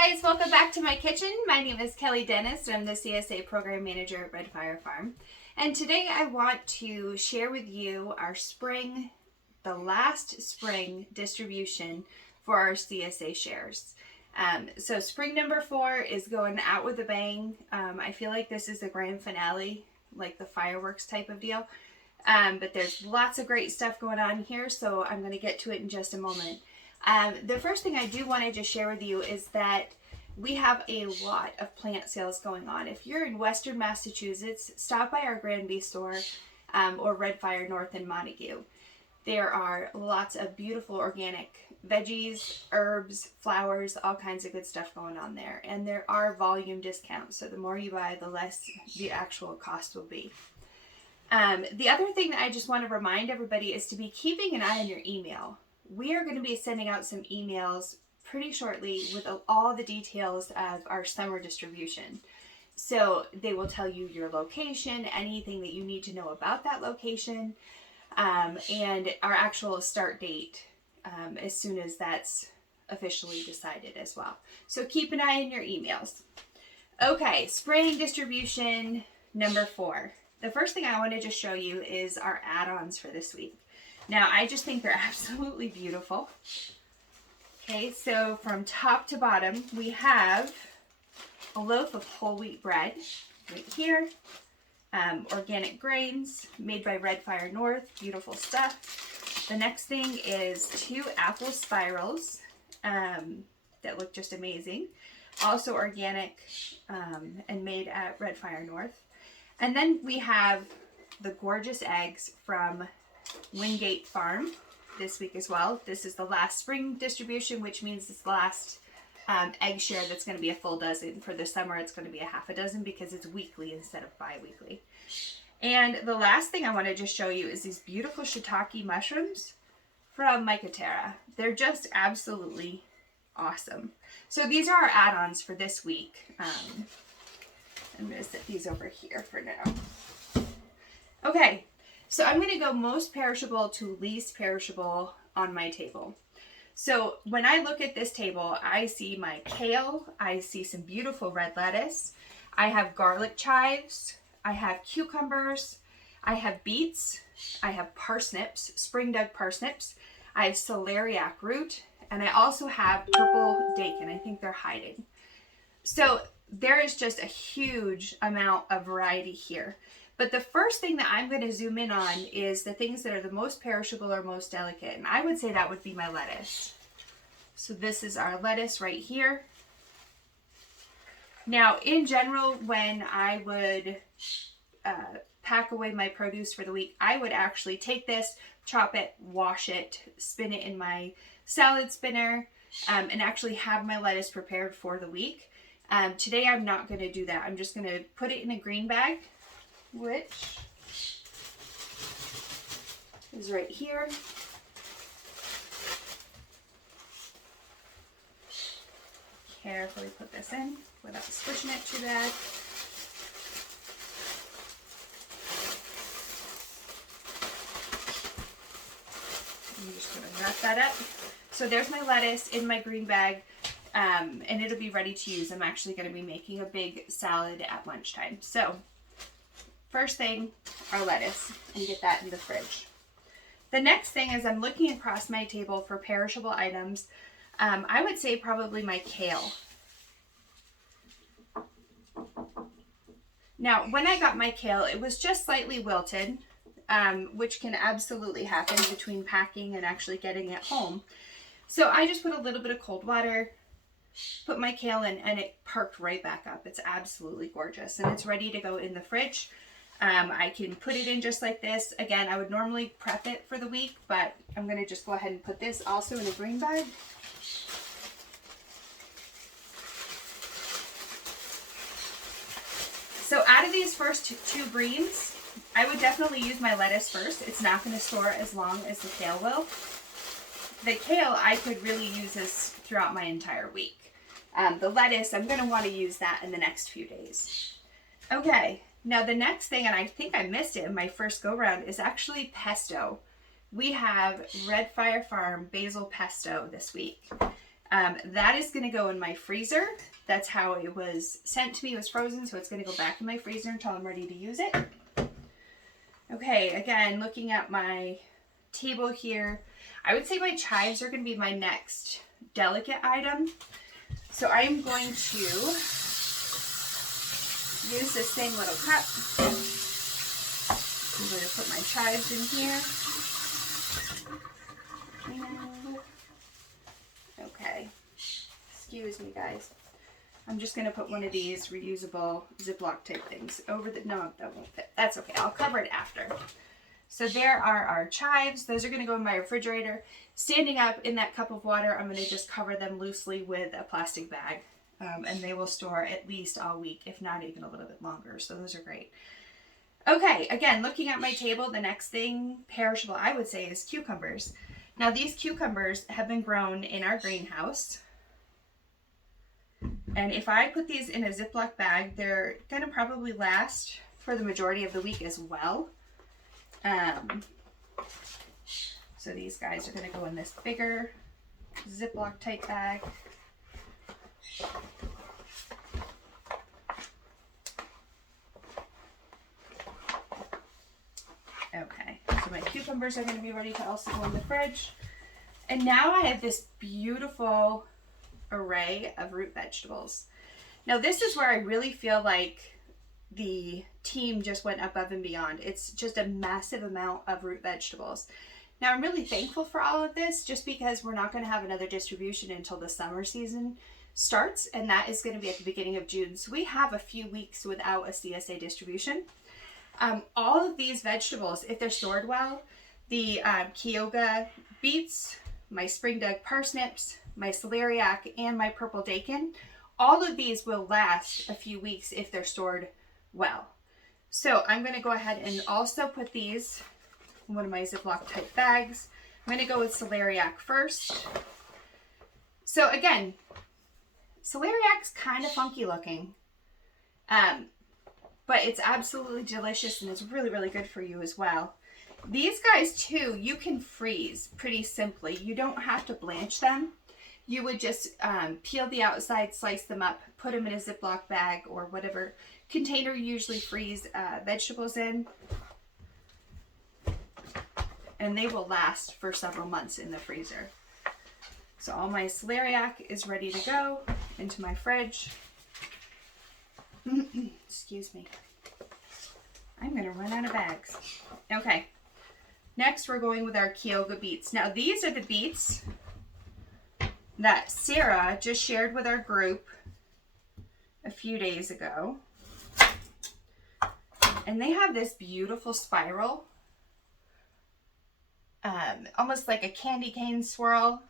Hi guys, welcome back to my kitchen. My name is Kelley Dennis. I'm the CSA Program Manager at Red Fire Farm. And today I want to share with you our the last spring distribution for our CSA shares. So spring number 4 is going out with a bang. I feel like this is the grand finale, like the fireworks type of deal. But there's lots of great stuff going on here, so I'm going to get to it in just a moment. The first thing I do want to just share with you is that we have a lot of plant sales going on. If you're in Western Massachusetts, stop by our Granby store or Red Fire North in Montague. There are lots of beautiful organic veggies, herbs, flowers, all kinds of good stuff going on there. And there are volume discounts, so the more you buy, the less the actual cost will be. The other thing that I just want to remind everybody is to be keeping an eye on your email. We are going to be sending out some emails pretty shortly with all the details of our summer distribution. So they will tell you your location, anything that you need to know about that location, and our actual start date as soon as that's officially decided as well. So keep an eye on your emails. Okay, spring distribution number 4. The first thing I want to just show you is our add-ons for this week. Now, I just think they're absolutely beautiful. Okay, so from top to bottom, we have a loaf of whole wheat bread right here. Organic grains made by Red Fire North, beautiful stuff. The next thing is 2 apple spirals that look just amazing. Also organic and made at Red Fire North. And then we have the gorgeous eggs from Wingate Farm this week as well. This is the last spring distribution, which means it's the last egg share that's going to be a full dozen. For the summer, it's going to be a half a dozen because it's weekly instead of bi-weekly. And the last thing I want to just show you is these beautiful shiitake mushrooms from Mycotera. They're just absolutely awesome. So these are our add-ons for this week. I'm going to set these over here for now. Okay. So I'm going to go most perishable to least perishable on my table. So when I look at this table, I see my kale, I see some beautiful red lettuce, I have garlic chives, I have cucumbers, I have beets, I have parsnips, spring dug parsnips, I have celeriac root, and I also have purple daikon. I think they're hiding. So there is just a huge amount of variety here. But the first thing that I'm going to zoom in on is the things that are the most perishable or most delicate. And I would say that would be my lettuce. So this is our lettuce right here. Now, in general, when I would pack away my produce for the week, I would actually take this, chop it, wash it, spin it in my salad spinner, and actually have my lettuce prepared for the week. Today, I'm not going to do that. I'm just going to put it in a green bag, which is right here. Carefully put this in without squishing it too bad. I'm just going to wrap that up. So there's my lettuce in my green bag, and it'll be ready to use. I'm actually going to be making a big salad at lunchtime. So first thing, our lettuce, and get that in the fridge. The next thing is I'm looking across my table for perishable items. I would say probably my kale. Now, when I got my kale, it was just slightly wilted, which can absolutely happen between packing and actually getting it home. So I just put a little bit of cold water, put my kale in, and it perked right back up. It's absolutely gorgeous, and it's ready to go in the fridge. I can put it in just like this. Again, I would normally prep it for the week, but I'm going to just go ahead and put this also in a green bag. So out of these first 2 greens, I would definitely use my lettuce first. It's not going to store as long as the kale will. The kale, I could really use this throughout my entire week. The lettuce, I'm going to want to use that in the next few days. Okay. Now the next thing, and I think I missed it in my first go round, is actually pesto. We have Red Fire Farm basil pesto this week. That is going to go in my freezer. That's how it was sent to me. It was frozen, so it's going to go back in my freezer until I'm ready to use it. Okay, again, looking at my table here, I would say my chives are going to be my next delicate item. So I'm going to use the same little cup. I'm going to put my chives in here. Okay, excuse me guys. I'm just going to put one of these reusable Ziploc type things over the, no, that won't fit. That's okay, I'll cover it after. So there are our chives. Those are going to go in my refrigerator. Standing up in that cup of water, I'm going to just cover them loosely with a plastic bag. And they will store at least all week, if not even a little bit longer. So those are great. Okay, again, looking at my table, the next thing perishable I would say is cucumbers. Now these cucumbers have been grown in our greenhouse. And if I put these in a Ziploc bag, they're going to probably last for the majority of the week as well. So these guys are going to go in this bigger Ziploc type bag. Okay, so my cucumbers are going to be ready to also go in the fridge. And now I have this beautiful array of root vegetables. Now this is where I really feel like the team just went above and beyond. It's just a massive amount of root vegetables. Now I'm really thankful for all of this, just because we're not going to have another distribution until the summer season starts, and that is going to be at the beginning of June. So we have a few weeks without a CSA distribution. All of these vegetables, if they're stored well, the Kale beets, my spring dug parsnips, my celeriac, and my purple daikon, all of these will last a few weeks if they're stored well. So I'm going to go ahead and also put these in one of my Ziploc type bags. I'm going to go with celeriac first. So again, celeriac's kind of funky looking, but it's absolutely delicious and it's really, really good for you as well. These guys too, you can freeze pretty simply. You don't have to blanch them. You would just peel the outside, slice them up, put them in a Ziploc bag or whatever container you usually freeze vegetables in. And they will last for several months in the freezer. So all my celeriac is ready to go into my fridge. Excuse me. I'm going to run out of bags. Okay. Next, we're going with our Kale beets. Now, these are the beets that Sarah just shared with our group a few days ago. And they have this beautiful spiral, almost like a candy cane swirl.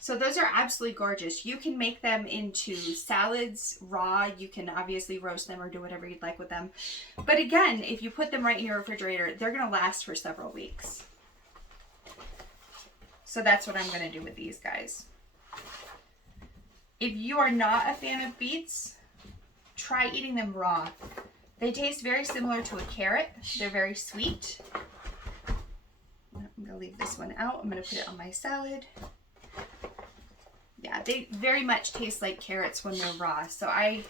So those are absolutely gorgeous. You can make them into salads raw. You can obviously roast them or do whatever you'd like with them. But again, if you put them right in your refrigerator, they're going to last for several weeks. So that's what I'm going to do with these guys. If you are not a fan of beets, try eating them raw. They taste very similar to a carrot. They're very sweet. I'm going to leave this one out. I'm going to put it on my salad. Yeah, they very much taste like carrots when they're raw. So I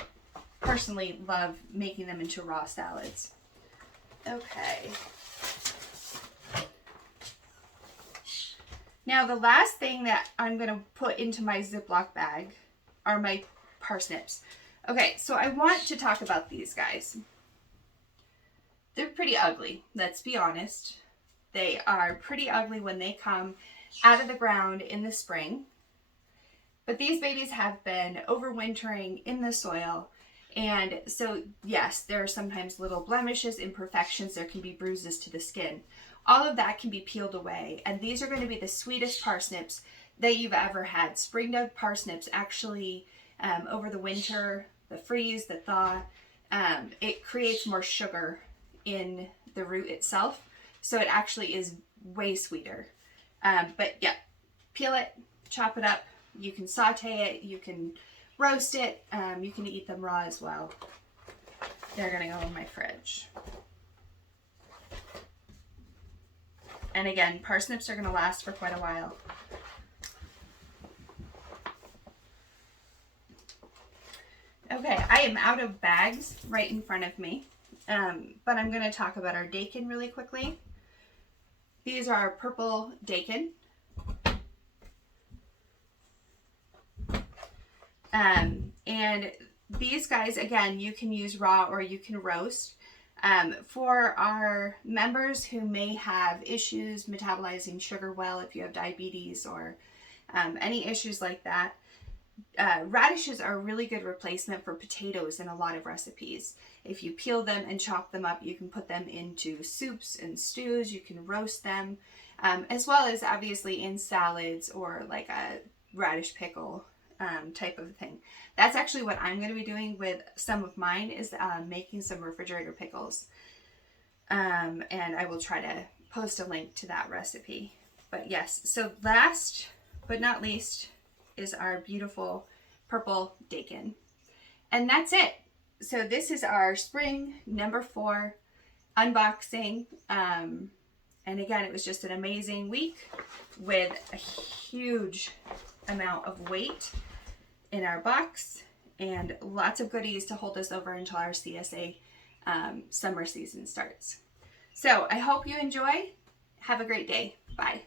personally love making them into raw salads. Okay. Now the last thing that I'm going to put into my Ziploc bag are my parsnips. Okay, so I want to talk about these guys. They're pretty ugly, let's be honest. They are pretty ugly when they come out of the ground in the spring. But these babies have been overwintering in the soil. And so, yes, there are sometimes little blemishes, imperfections. There can be bruises to the skin. All of that can be peeled away. And these are going to be the sweetest parsnips that you've ever had. Spring dug parsnips actually, over the winter, the freeze, the thaw, it creates more sugar in the root itself. So it actually is way sweeter. But yeah, peel it, chop it up. You can saute it, you can roast it, you can eat them raw as well. They're gonna go in my fridge. And again, parsnips are gonna last for quite a while. Okay, I am out of bags right in front of me, but I'm going to talk about our dakin really quickly. These are our purple dakin. And these guys, again, you can use raw or you can roast. For our members who may have issues metabolizing sugar well, if you have diabetes or any issues like that, radishes are a really good replacement for potatoes in a lot of recipes. If you peel them and chop them up, you can put them into soups and stews. You can roast them, as well as obviously in salads or like a radish pickle type of thing. That's actually what I'm going to be doing with some of mine, is making some refrigerator pickles. And I will try to post a link to that recipe. But yes, so last but not least is our beautiful purple dakin. And that's it. So this is our spring number 4 unboxing. And again, it was just an amazing week with a huge amount of weight in our box and lots of goodies to hold us over until our CSA summer season starts. So I hope you enjoy. Have a great day. Bye.